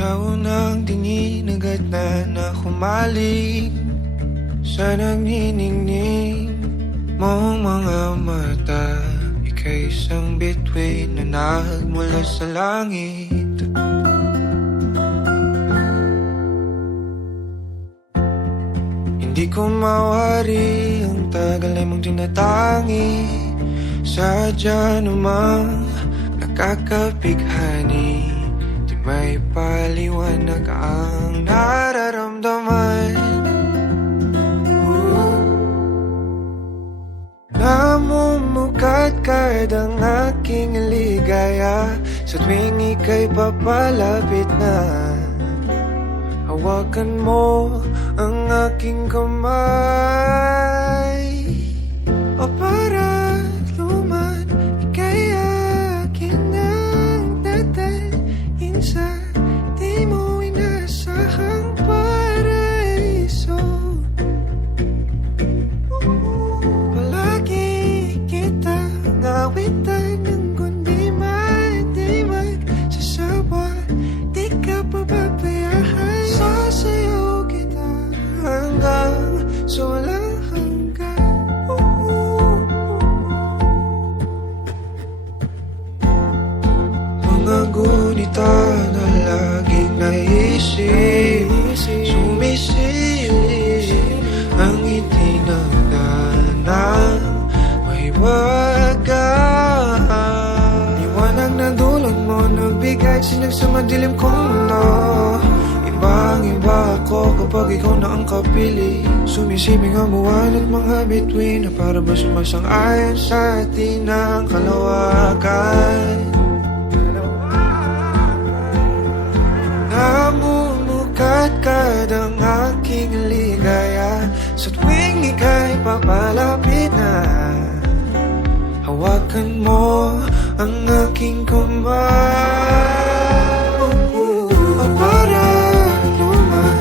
Sa unang tingin agad na humaling sa nagniningning mong mga mata. Ika'y isang bituin na nagmula sa langit. Hindi ko mawari ang tagal ay mong tinatangi. Sadya namang nakakapighani. Di may paliwanag ang nararamdaman. Namumukadkad ang aking ligaya sa tuwing ika'y papalapit na. Hawakan mo ang aking kamay. O para luman, ika'y akin ang dadalhin sa di mo inasahang paraiso. Palagi kita ngawitan ng kundi man di magsasawa. Di ka pababayaan. Sasayaw kita hanggang sa walang hanggan. Mga gunita na laging naisip, sumisilip ang ngiti na ganang mahiwaga. Liwanag na dulot mo, nagbigay sinag sa madilim kong mundo. Ibang-iba ako kapag ikaw na ang kapili. Sumisibing ang buwan at mga bituin na para ba sumasang-ayon sa atin ang kalawakan. Namumukadkad ang aking ligaya sa tuwing ika'y papalapit na. Hawakan mo ang aking kamay. Para luman,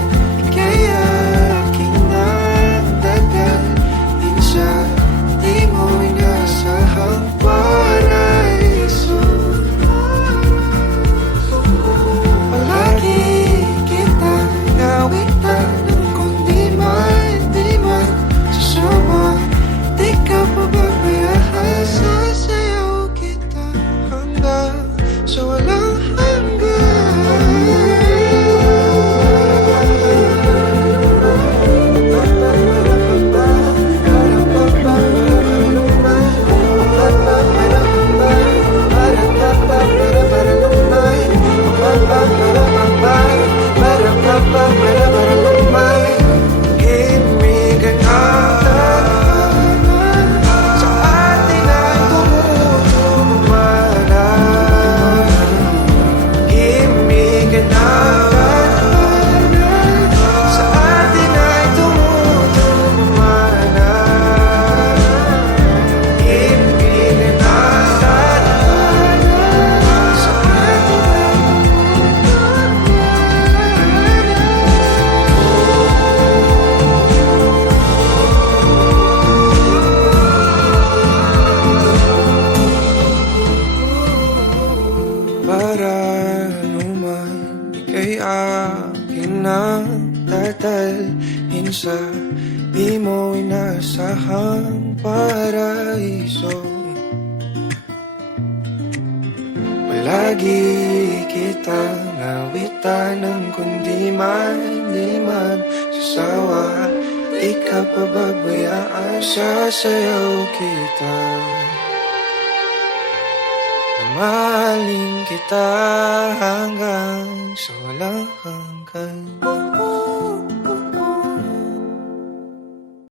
ika'y aking nagdadalhin sa di mo inasahang paraiso. Palagi kita ngawitan ng kundi man di magsasawa. Di ka pababayaan. Sasayaw kita hanggang sa walang hanggan. Para luman, ika'y akin ang dadalhin sa di mo inasahang paraiso. Palagi kita ngawitan ng kundi man di magsasawa. Di ka pababayaan. Sasayaw kita, mahalin kita hanggang sa walang hanggan.